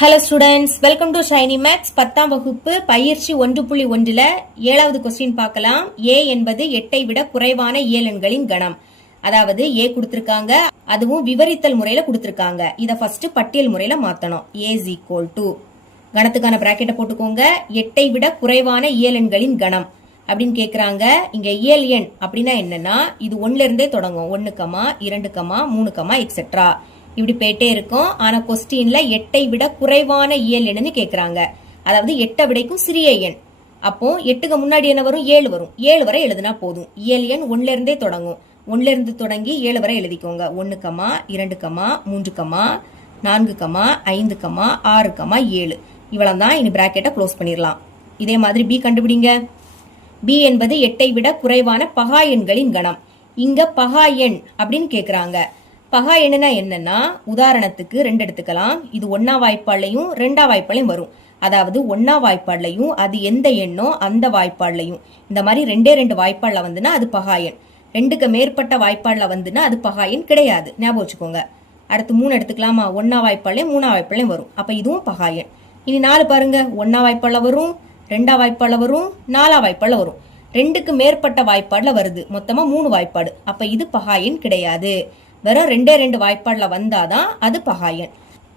Hello students, welcome to Shiny Maths. 10ஆம் வகுப்பு பயிற்சி 1.1ல் 7வது கொஸ்டின் பார்க்கலாம். ஏ என்பது 8ஐ விட குறைவான இயலெண்களின் கணம். அதாவது ஏ கொடுத்திருக்காங்க, அதுவும் விவரித்தல் முறையில கொடுத்திருக்காங்க. இதை ஃபர்ஸ்ட் பட்டியல் முறையில மாத்தணும். ஏ இஸ் ஈக்குவல் டு கணத்துக்கான பிராக்கெட்டை போட்டுக்கோங்க. 8ஐ விட குறைவான இயலெண்களின் கணம் அப்படின்னு கேக்குறாங்க. இங்க இயல் எண் அப்படின்னா என்னன்னா, இது 1ல இருந்தே தொடங்கும். 1, 2, 3, எக்ஸெட்ரா இப்படி போயிட்டே இருக்கும். ஆனா கொஸ்டின்ல 8ஐ விட குறைவான இயல் எண்ணுன்னு கேக்குறாங்க. அதாவது 8ஐ விடைக்கும் சிறிய எண். அப்போ 8க்கு முன்னாடி என்ன வரும்? 7 வரும். 7 வரை எழுதுனா போதும். இயல் எண் 1ல இருந்தே தொடங்கும். 1ல இருந்து தொடங்கி 7 வரை எழுதிக்கோங்க. 1, 2, 3, 4, 5, 6, 7 இவ்வளவு தான். இனி பிராக்கெட்டை க்ளோஸ் பண்ணிடலாம். இதே மாதிரி பி கண்டுபிடிங்க. பி என்பது 8ஐ விட குறைவான பகா எண்களின் கணம். இங்க பகா எண் அப்படின்னு கேக்குறாங்க. பகா எண்ணுனா என்னன்னா, உதாரணத்துக்கு 2 எடுத்துக்கலாம். இது 1ஆம் வாய்ப்பாடுலையும் 2ஆம் வாய்ப்பாடுலையும் வரும். அதாவது 1ஆம் வாய்ப்பாடுலையும் அது எந்த எண்ணோ அந்த வாய்ப்பாடுலையும். இந்த மாதிரி 2 வாய்ப்பாடுல வந்துன்னா அது பகா எண். 2க்கு மேற்பட்ட வாய்ப்பாடுல வந்துன்னா அது பகா எண் கிடையாது. ஞாபகம் வச்சுக்கோங்க. அடுத்து 3 எடுத்துக்கலாமா? 1ஆம் வாய்ப்பாடுலையும் 3ஆம் வாய்ப்பாடுலையும் வரும். அப்ப இதுவும் பகா எண். இனி 4 பாருங்க. 1ஆம் வாய்ப்பாடுல வரும், 2ஆம் வாய்ப்பாடுல வரும், 4ஆம் வாய்ப்பாடுல வரும். 2க்கு மேற்பட்ட வாய்ப்பாடுல வருது. மொத்தமா 3 வாய்ப்பாடு. அப்ப இது பகா எண் கிடையாது. வெறும் 2 வாய்ப்பாடுல வந்தாதான் அது பகா எண்.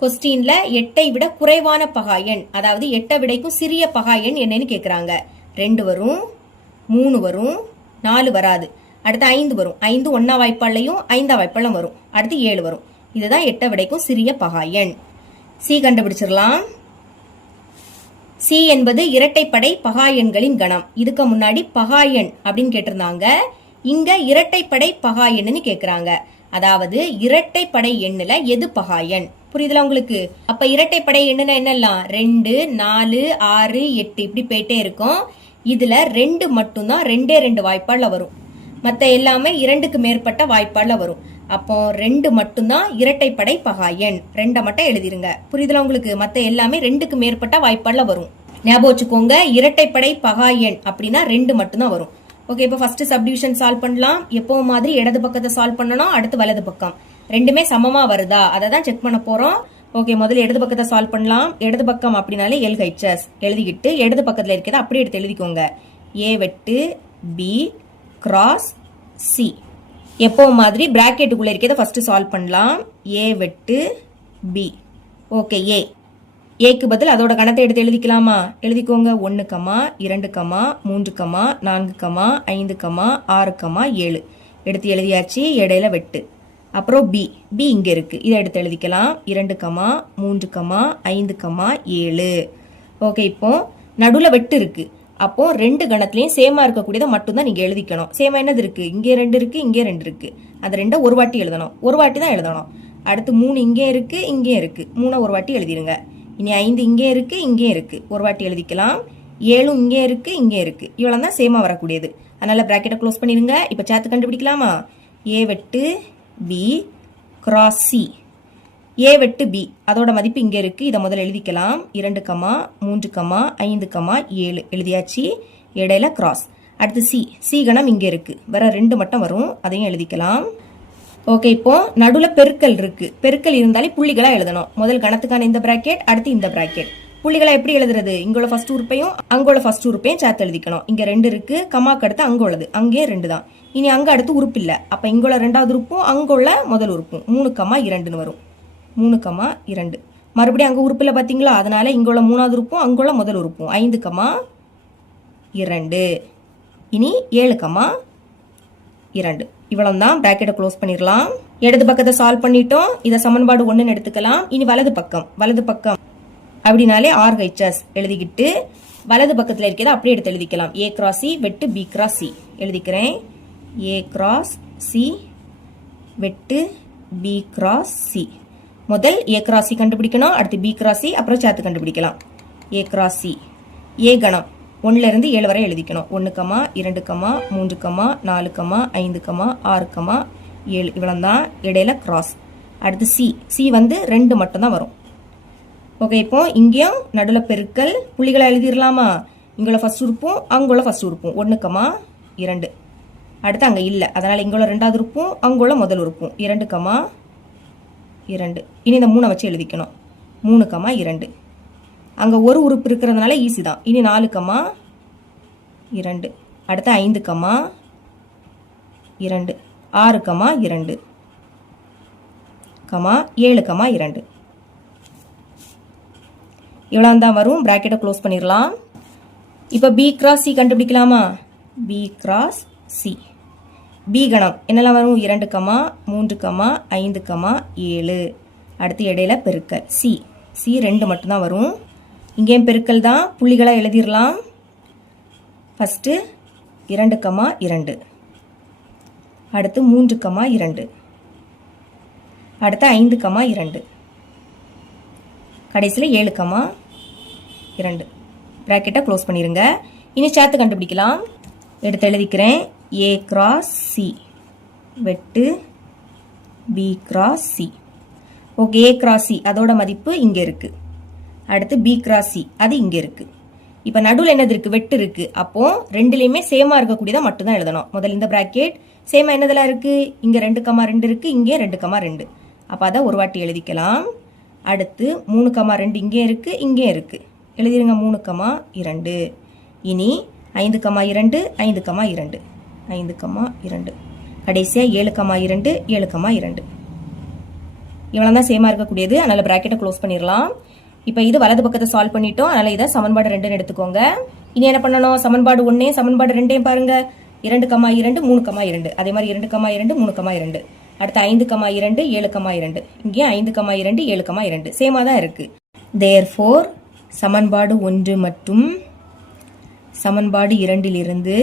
கொஸ்டின்ல 8ஐ விட குறைவான பகா எண், அதாவது 8 விடைக்கும் சிறிய பகா எண் என்னன்னு கேக்குறாங்க. 2 வரும், 3 வரும், 4 வராது. அடுத்து 5 வரும். 5 1ஆம் வாய்ப்பாடுலையும் 5ஆம் வாய்ப்பாடுலையும் வரும். அடுத்து 7 வரும். இதுதான் 8 விடைக்கும் சிறிய பகா எண். சி கண்டுபிடிச்சிடலாம். சி என்பது இரட்டைப்படை பகா எண்களின் கணம். இதுக்கு முன்னாடி பகா எண் அப்படின்னு கேட்டிருந்தாங்க. இங்க இரட்டைப்படை பகா எண்ணுன்னு கேக்குறாங்க. அதாவது இரட்டைப்படை எண்ணுல எது பகா எண்? புரியுதுல உங்களுக்கு? அப்ப இரட்டைப்படை எண்ணுனா என்னெல்லாம்? 2, 4, 6, 8 இப்படி போயிட்டே இருக்கும். இதுல 2 மட்டும்தான் 2 வாய்ப்பாடுல வரும். மத்த எல்லாமே 2க்கு மேற்பட்ட வாய்ப்பாடுல வரும். அப்போ 2 மட்டும்தான் இரட்டைப்படை பகா எண். 2 மட்டும் எழுதிருங்க. புரியுதுல உங்களுக்கு? மத்த எல்லாமே 2க்கு மேற்பட்ட வாய்ப்பாடுல வரும். ஞாபகம் வச்சுக்கோங்க, இரட்டைப்படை பகா எண் அப்படின்னா 2 மட்டும்தான் வரும். ஓகே, இப்போ ஃபர்ஸ்ட் சப்டிவிஷன் சால்வ் பண்ணலாம். எப்பவும் மாதிரி இடது பக்கத்தை சால்வ் பண்ணணும், அடுத்து வலது பக்கம். ரெண்டுமே சமமா வருதா அதை தான் செக் பண்ண போறோம். ஓகே, முதல்ல இடது பக்கத்தை சால்வ் பண்ணலாம். இடது பக்கம் அப்படின்னாலே எல்ஹெச்எஸ் எழுதிக்கிட்டு இடது பக்கத்துல இருக்கிறத அப்படியே எடுத்து எழுதிக்கோங்க. ஏ வெட்டு பி கிராஸ் சி. எப்பவும் மாதிரி பிராக்கெட்டுக்குள்ள இருக்கிறத ஃபர்ஸ்ட் சால்வ் பண்ணலாம். ஏ வெட்டு பி. ஓகே, ஏக்கு பதில் அதோட கணத்தை எடுத்து எழுதிக்கலாமா? எழுதிக்கோங்க. 1, 2, 3, 4, 5, 6, 7 எடுத்து எழுதியாச்சு. இடையில வெட்டு. அப்புறம் பி இங்க இருக்கு, இதை எடுத்து எழுதிக்கலாம். 2, 3, 5, 7. ஓகே, இப்போ நடுவுல வெட்டு இருக்கு. அப்போ 2 கணத்திலையும் சேமா இருக்கக்கூடியதை மட்டும்தான் நீங்க எழுதிக்கணும். சேமா என்னது இருக்கு? இங்கே 2 இருக்கு, இங்கே 2 இருக்கு. அந்த 2 ஒரு வாட்டி எழுதணும். ஒரு வாட்டி தான் எழுதணும். அடுத்து 3 இங்கே இருக்கு, இங்கே இருக்கு. 3 ஒரு வாட்டி எழுதிருங்க. இனி 5 இங்கே இருக்கு, இங்கே இருக்கு. ஒரு வாட்டி எழுதிக்கலாம். 7 இங்கே இருக்கு, இங்கே இருக்கு. இவ்வளவு தான் சேமா வரக்கூடியது. அதனால பிராக்கெட்டை க்ளோஸ் பண்ணிருங்க. இப்ப சேர்த்து கண்டுபிடிக்கலாமா? ஏ வெட்டு பி கிராஸ் சி. ஏ வெட்டு பி அதோட மதிப்பு இங்க இருக்கு. இதை முதல்ல எழுதிக்கலாம். 2, 3, 5, 7 எழுதியாச்சு. இடையில கிராஸ். அடுத்து சி கணம் இங்க இருக்கு. வேற 2 மட்டும் வரும், அதையும் எழுதிக்கலாம். ஓகே, இப்போ நடுவுல பெருக்கல் இருக்கு. பெருக்கல் இருந்தாலே புள்ளிகளா எழுதணும். முதல் கணத்துக்கான இந்த பிராக்கெட், அடுத்து இந்த பிராக்கெட். புள்ளிகளா எப்படி எழுதுறது? இங்குள்ள ஃபர்ஸ்ட் உறுப்பையும் அங்குள்ள ஃபர்ஸ்ட் உறுப்பையும் சேர்த்து எழுதிக்கணும். இங்க 2 இருக்கு, கமாக்கு அடுத்து அங்க உள்ளது, அங்கே 2 தான். இனி அங்க அடுத்து உறுப்பு இல்ல. அப்ப இங்குள்ள 2வது உறுப்பும் அங்குள்ள முதல் உறுப்பும் 3, 2ன்னு வரும். 3, 2. மறுபடியும் அங்க உறுப்பு இல்ல பாத்தீங்களா? அதனால இங்குள்ள 3வது உறுப்பும் அங்குள்ள முதல் உறுப்பும் 5, 2. இனி 7, 2. இவ்வளவு தான். பிராக்கெட்டை க்ளோஸ் பண்ணிடலாம். இடது பக்கத்தை சால்வ் பண்ணிட்டோம். இதை சமன்பாடு 1ன்னு எடுத்துக்கலாம். இனி வலது பக்கம் அப்படின்னாலே ஆர்ஹெச்எஸ் எழுதிக்கிட்டு வலது பக்கத்துல இருக்கிறத அப்படியே எடுத்து எழுதிக்கலாம். ஏ கிராஸ் சி வெட்டு பி கிராஸ் சி எழுதிக்கிறேன். ஏ கிராஸ் சி வெட்டு பி கிராஸ் சி. முதல் ஏ கிராஸ் சி கண்டுபிடிக்கணும், அடுத்து பி கிராஸ் சி, அப்புறம் சேர்த்து கண்டுபிடிக்கலாம். A cross C. ஏ கணம் 1ல இருந்து 7 வரை எழுதிக்கணும். 1, 2, 3, 4, 5, 6, 7 இவ்வளவு தான். இடையில கிராஸ். அடுத்து சி வந்து 2 மட்டும் தான் வரும். ஓகே, இப்போ இங்கேயும் நடுவுல பெருக்கல். புள்ளிகளை எழுதிடலாமா? இங்குள்ள ஃபர்ஸ்ட் உறுப்பும் அங்குள்ள ஃபர்ஸ்ட் உறுப்பும் 1, 2. அடுத்து அங்க இல்ல, அதனால இங்குள்ள 2வது உறுப்பும் அங்குள்ள முதல் உறுப்பும் 2, 2. இனி இந்த 3 வச்சு எழுதிக்கணும். 3, 2. அங்கே ஒரு உறுப்பு இருக்கிறதுனால ஈஸி தான். இனி 4, 2. அடுத்து 5, 2. 6, 2. 7, 2. இவ்வளோ தான் வரும். பிராக்கெட்டை க்ளோஸ் பண்ணிடலாம். இப்போ பி கிராஸ் சி கண்டுபிடிக்கலாமா? B cross C. பி கணம் என்னெல்லாம் வரும்? 2, 3, 5, 7. அடுத்து இடையில பெருக்கல் சி. சி 2 மட்டும்தான் வரும். இங்கேயும் பெருக்கல் தான், புள்ளிகளாக எழுதிடலாம். ஃபஸ்ட்டு 2, 2. அடுத்து 3, 2. அடுத்து 5, 2. கடைசியில் 7, 2. பிராக்கெட்டை க்ளோஸ் பண்ணிடுங்க. இனி சேர்த்து கண்டுபிடிக்கலாம். எடுத்து எழுதிக்கிறேன். ஏ கிராஸ் சி வெட்டு b cross c. Okay, a cross c அதோட மதிப்பு இங்கே இருக்குது. அடுத்து பி கிராஸ் சி அது இங்கே இருக்குது. இப்போ நடுவில் என்னது இருக்குது? வெட்டு இருக்குது. அப்போது ரெண்டுலேயுமே சேமாக இருக்கக்கூடியதாக மட்டும்தான் எழுதணும். முதல்ல இந்த பிராக்கெட் சேமாக என்னதெல்லாம் இருக்குது? இங்கே 2, 2 இருக்குது, இங்கே 2, 2. அப்போ அதை ஒரு வாட்டி எழுதிக்கலாம். அடுத்து 3, 2 இங்கே இருக்குது, இங்கே இருக்குது. எழுதிருங்க 3, 2. இனி 5, 2, 5, 2. 5, 2. கடைசியாக 7, 2, 7, 2. இவ்வளோ தான் சேமாக இருக்கக்கூடியது. அதனால் பிராக்கெட்டை க்ளோஸ் பண்ணிடலாம். இப்போ இது வலது பக்கத்தை சால்வ் பண்ணிட்டோம். அதனால் இதை சமன்பாடு 2ன்னு எடுத்துக்கோங்க. இனி என்ன பண்ணணும்? சமன்பாடு 1 சமன்பாடு 2 பாருங்க. 2, 2, 3, 2. அதே மாதிரி 2, 2, 3, 2. அடுத்து 5, 2, 7, 2. இங்கேயும் 5, 2, 7, 2. சேமாக தான் இருக்குது. தேர்ஃபோர் சமன்பாடு 1 மற்றும் சமன்பாடு 2லிருந்து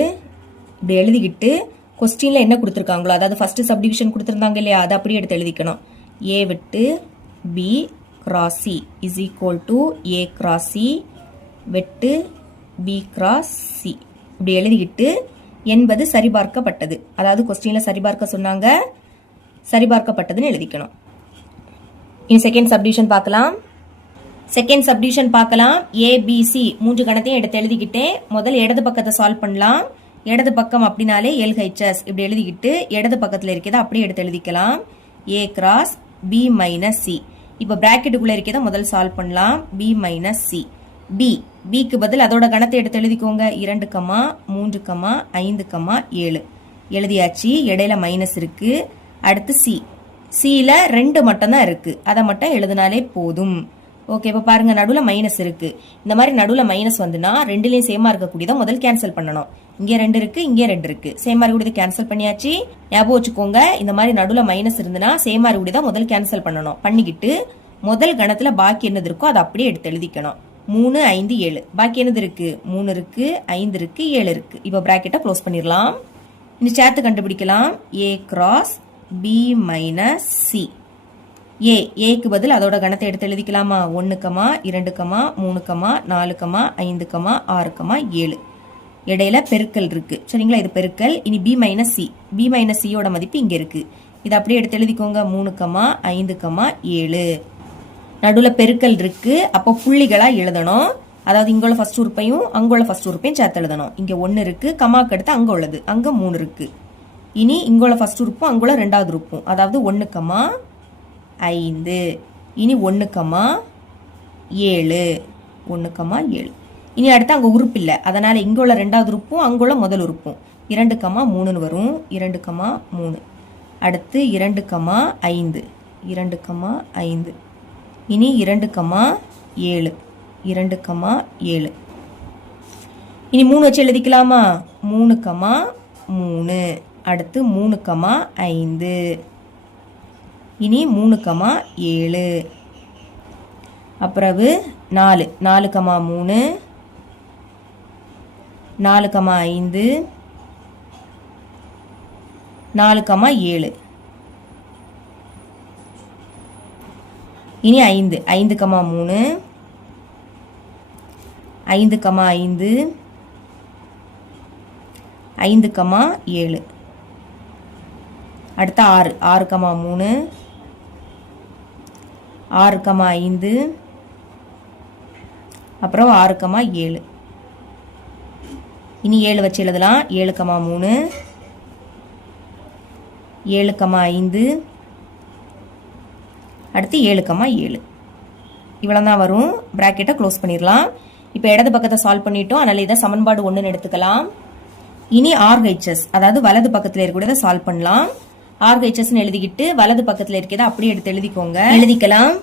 இப்படி எழுதிக்கிட்டு கொஸ்டினில் என்ன கொடுத்துருக்காங்களோ, அதாவது ஃபஸ்ட்டு சப்டிவிஷன் கொடுத்துருந்தாங்க இல்லையா, அதை அப்படியே எடுத்து எழுதிக்கணும். ஏ வெட்டு b cross c is equal to a cross c வெட்டு பி கிராஸ் சி. இப்படி எழுதிக்கிட்டு என்பது சரிபார்க்கப்பட்டது, அதாவது கொஸ்டினில் சரிபார்க்க சொன்னாங்க, சரிபார்க்கப்பட்டதுன்னு எழுதிக்கணும். இனி செகண்ட் சப்டிவிஷன் பார்க்கலாம். செகண்ட் சப்டிவிஷன் பார்க்கலாம். ஏபிசி 3 கணத்தையும் எடுத்து எழுதிக்கிட்டேன். முதல் இடது பக்கத்தை சால்வ் பண்ணலாம். இடது பக்கம் அப்படின்னாலே எல்ஹெச்எஸ் இப்படி எழுதிக்கிட்டு இடது பக்கத்தில் இருக்கிறத அப்படியே எடுத்து எழுதிக்கலாம். A cross B minus C. இப்போ பிராக்கெட்டுக்குள்ளே இருக்கிறத முதல் சால்வ் பண்ணலாம். B minus C. பிக்கு பதில் அதோட கணத்தை எடுத்து எழுதிக்கோங்க. 2, 3, 5, 7. எழுதியாச்சு. இடையில மைனஸ் இருக்கு. அடுத்து சி. சியில் 2 மட்டும்தான் இருக்கு, அதை மட்டும் எழுதினாலே போதும். ஓகே, இப்போ பாருங்க நடுவில் மைனஸ் இருக்கு. இந்த மாதிரி நடுவில் மைனஸ் வந்துன்னா ரெண்டுலேயும் சேமாக இருக்கக்கூடியதை முதல் கேன்சல் பண்ணணும். இங்கே 2 இருக்கு, இங்கே 2 இருக்கு. சேமாக இருக்கக்கூடியதை கேன்சல் பண்ணியாச்சு. ஞாபகம் வச்சுக்கோங்க, இந்த மாதிரி நடுவில் மைனஸ் இருந்துன்னா சேமாக இருக்கக்கூடியதை முதல் கேன்சல் பண்ணணும். பண்ணிக்கிட்டு முதல் கணத்தில் பாக்கி என்னது இருக்கோ அதை அப்படியே எடுத்து எழுதிக்கணும். 3, 5, 7. பாக்கி என்னது இருக்கு? 3 இருக்கு, 5 இருக்கு, 7 இருக்கு. இப்போ பிராக்கெட்டை க்ளோஸ் பண்ணிடலாம். இந்த சேர்த்து கண்டுபிடிக்கலாம். A cross B minus C. ஏக்கு பதில் அதோட கணத்தை எடுத்து எழுதிக்கலாமா? 1, 2, 3, 4, 5, 6, 7. இடையில பெருக்கல் இருக்கு. சரிங்களா? இது பெருக்கல். இனி B minus C. B minus சியோட மதிப்பு இங்கே இருக்கு. இதை அப்படியே எடுத்து எழுதிக்கோங்க. 3, 5, 7. நடுவில் பெருக்கல் இருக்கு. அப்போ புள்ளிகளாக எழுதணும். அதாவது இங்குள்ள ஃபர்ஸ்ட் உறுப்பையும் அங்குள்ள ஃபர்ஸ்ட் உறுப்பையும் சேர்த்து எழுதணும். இங்கே 1 இருக்கு, கமாக்கு அடுத்து அங்கே உள்ளது, அங்கே 3 இருக்கு. இனி இங்குள்ள ஃபர்ஸ்ட் உறுப்பும் அங்குள்ள 2வது உறுப்பும், அதாவது 1, 5. இனி 1, 7. 1, 7. இனி அடுத்து அங்கே உறுப்பு இல்லை, அதனால இங்கே உள்ள 2வது உறுப்பும் அங்குள்ள முதல் உறுப்பும் 2, 3ன்னு வரும். 2, 3. அடுத்து 2, 5. 2, 5. இனி 2, 7. 2, 7. இனி 3 வச்சு எழுதிக்கலாமா? 3, 3. அடுத்து 3, 5. இனி 3, 7. அப்புறம் 4. 4, 3. 4, 5. 4, 7. இனி 5. 5, 3. 5, 5. 5, 7. அடுத்து 6. 6, 3. 6, 5. அப்புறம் 6, 7. இனி 7 வச்சு எழுதலாம். 7, 3. 7, 5. அடுத்து 7, 7. இவ்வளவு தான் வரும். பிராக்கெட்டை க்ளோஸ் பண்ணிடலாம். இப்போ இடது பக்கத்தை சால்வ் பண்ணிட்டோம். அதனால இதை சமன்பாடு 1 எடுத்துக்கலாம். இனி RHS அதாவது வலது பக்கத்தில் இருக்கக்கூடியதை சால்வ் பண்ணலாம். RHS எழுதிக்கிட்டு வலது பக்கத்தில் இருக்கிறத அப்படியே எடுத்து எழுதிக்கோங்க. எழுதிக்கலாம்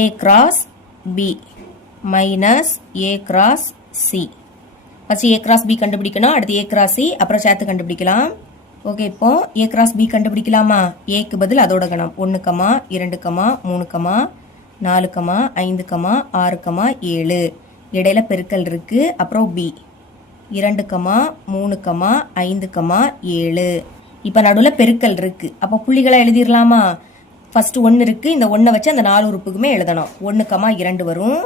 A cross B minus A cross C. First A cross B கண்டுபிடிக்கணும். அடுத்து A cross C அப்புறம் சேர்த்து கண்டுபிடிக்கலாம். ஓகே, இப்போ A cross B கண்டுபிடிக்கலாமா? ஏக்கு பதில் அதோட கணம் 1, 2, 3, 4, 5, 6, 7. இடையில பெருக்கல் இருக்கு. அப்புறம் B 2, 3, 5, 7. இப்ப நடுவுல பெருக்கல் இருக்கு. அப்ப புள்ளிகளை எழுதிடலாமா? ஃபர்ஸ்ட் 1 இருக்கு. இந்த 1 வச்சு அந்த 4 உறுப்புக்குமே எழுதணும். 1, 2 வரும்.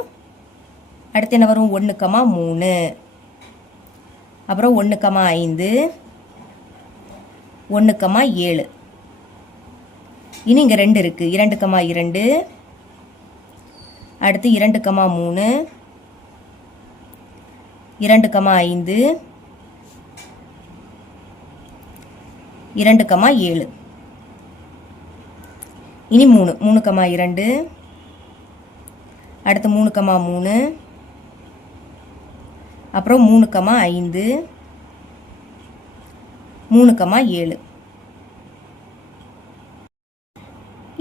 அடுத்து என்ன வரும்? 1, 3. அப்புறம் 1, 5, 1, 7. இனி இங்க 2 இருக்கு. 2, 2. அடுத்து 2, 3, 2, 5, 2, 7. இனி 3, 2. அடுத்து 3, 3. அப்புறம் 3, 5, 3, 7.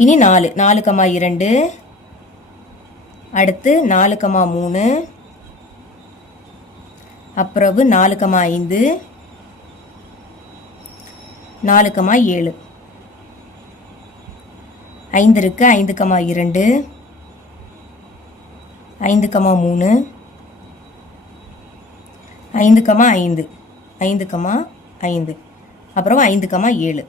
இனி 4, 2. அடுத்து 4, 3. அப்புறம் 4, 5, 4, 7. 5 இருக்கு. 5, 2. 5, 3. 5, 5. 5, 5. அப்புறம் 5, 7.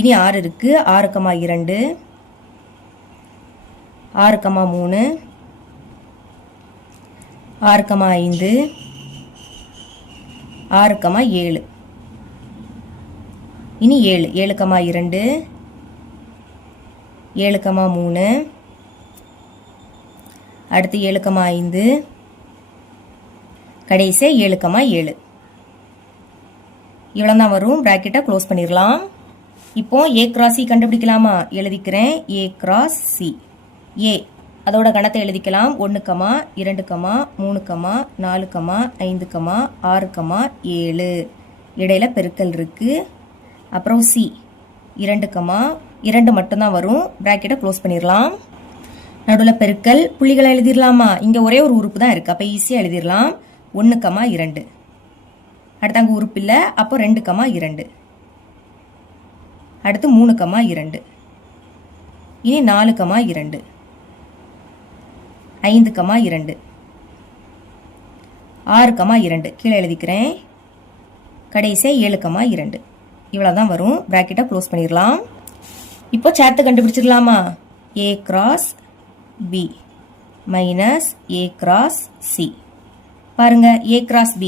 இனி 6 இருக்கு. 6, 2. 6, 3. 6, 5. 6, 7. இனி 7, 7, 2. 7, 3. அடுத்து 7, 5. கடைசி 7, 7. இவ்வளவு தான் வரும். பிராக்கெட்டை க்ளோஸ் பண்ணிடலாம். இப்போ A cross C கண்டுபிடிக்கலாமா? எழுதிக்கிறேன். A cross C. A அதோட கணத்தை எழுதிக்கலாம். 1, 2, 3, 4, 5, 6, 7. இடையில பெருக்கல் இருக்கு. அப்புறம் C 2, 2 மட்டும்தான் வரும். பிராக்கெட்டை க்ளோஸ் பண்ணிடலாம். நடுவில் பெருக்கல். புள்ளிகளை எழுதிடலாமா? இங்க ஒரே ஒரு உறுப்பு தான் இருக்கு. அப்ப ஈஸியா எழுதிடலாம். 1, 2. அடுத்து அங்க உறுப்பு இல்ல. அப்போ 2, 2. அடுத்து 3, 2. இனி 4, 2. 5, 2. 6, 2. கீழே எழுதிக்கிறேன். கடைசியா 7, 2. இவ்வளவுதான் வரும். பிராக்கெட்டை க்ளோஸ் பண்ணிடலாம். இப்போ சேர்த்து கண்டுபிடிச்சிடலாமா? A cross B minus A cross C. பாருங்க, A cross B,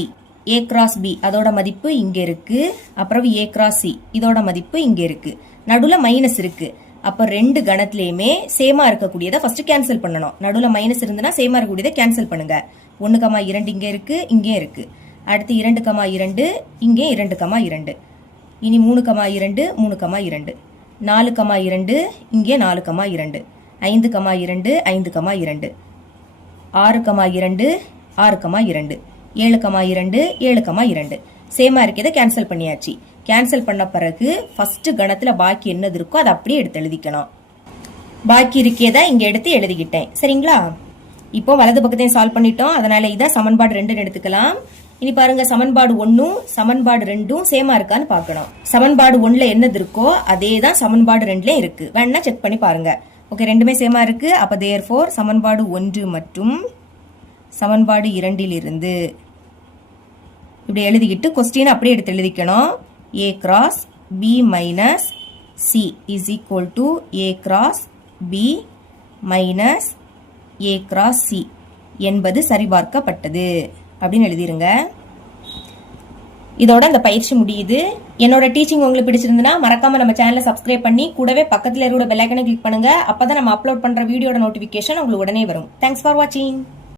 A cross B அதோட மதிப்பு இங்க இருக்கு. அப்புறம் A cross C இதோட மதிப்பு இங்க இருக்கு. நடுவுல மைனஸ் இருக்கு. அப்ப ரெண்டு கணத்திலயுமே சேமா இருக்கக்கூடியதை ஃபர்ஸ்ட் கேன்சல் பண்ணணும். நடுவுல மைனஸ் இருந்துன்னா சேமா இருக்கக்கூடியதை கேன்சல் பண்ணுங்க. 1, 2 இங்க இருக்கு, இங்கே இருக்கு. அடுத்து 2, 2 இங்கே 2, 2. இனி 3, 2, 3, 2. 4, 2 இங்கே 4, 2. 5, 2, 5, 2. 6, 2, 6, 2. 7, 2, 7, 2. சேமா இருக்கிறத கேன்சல் பண்ணியாச்சு. கேன்சல் பண்ண பிறகு ஃபர்ஸ்ட் கணத்துல பாக்கி என்னது இருக்கோ அதை அப்படியே எடுத்து எழுதிக்கணும். பாக்கி இருக்கேதா இங்க எடுத்து எழுதிக்கிட்டேன். சரிங்களா? இப்போ வலது பக்கத்தையும் சால்வ் பண்ணிட்டோம். அதனால இதை சமன்பாடு 2 எடுத்துக்கலாம். இனி பாருங்க, சமன்பாடு 1 சமன்பாடு 2 சேமா இருக்கான்னு பார்க்கணும். சமன்பாடு 1ல என்னது இருக்கோ அதே தான் சமன்பாடு 2ல இருக்கு. வேணா செக் பண்ணி பாருங்க. ஓகே, ரெண்டுமே சேமா இருக்கு. அப்ப therefore சமன்பாடு 1 மற்றும் சமன்பாடு 2ல் இருந்து இப்படி எழுதிக்கிட்டு கொஸ்டின் அப்படியே எடுத்து எழுதிக்கணும். A cross B minus C is equal to A cross B minus A cross C என்பது சரிபார்க்கப்பட்டது அப்படின்னு எழுதிருங்க. இதோட இந்த பயிற்சி முடியுது. என்னோட டீச்சிங் உங்களுக்கு பிடிச்சிருந்தா மறக்காம நம்ம சேனலை சப்ஸ்கிரைப் பண்ணி கூடவே பக்கத்துல இருக்கிற பெல் ஐகானை கிளிக் பண்ணுங்க. அப்பதான் நம்ம அப்லோட் பண்ற வீடியோட நோட்டிபிகேஷன் உங்களுக்கு உடனே வரும். தேங்க்ஸ் ஃபார் வாட்சிங்.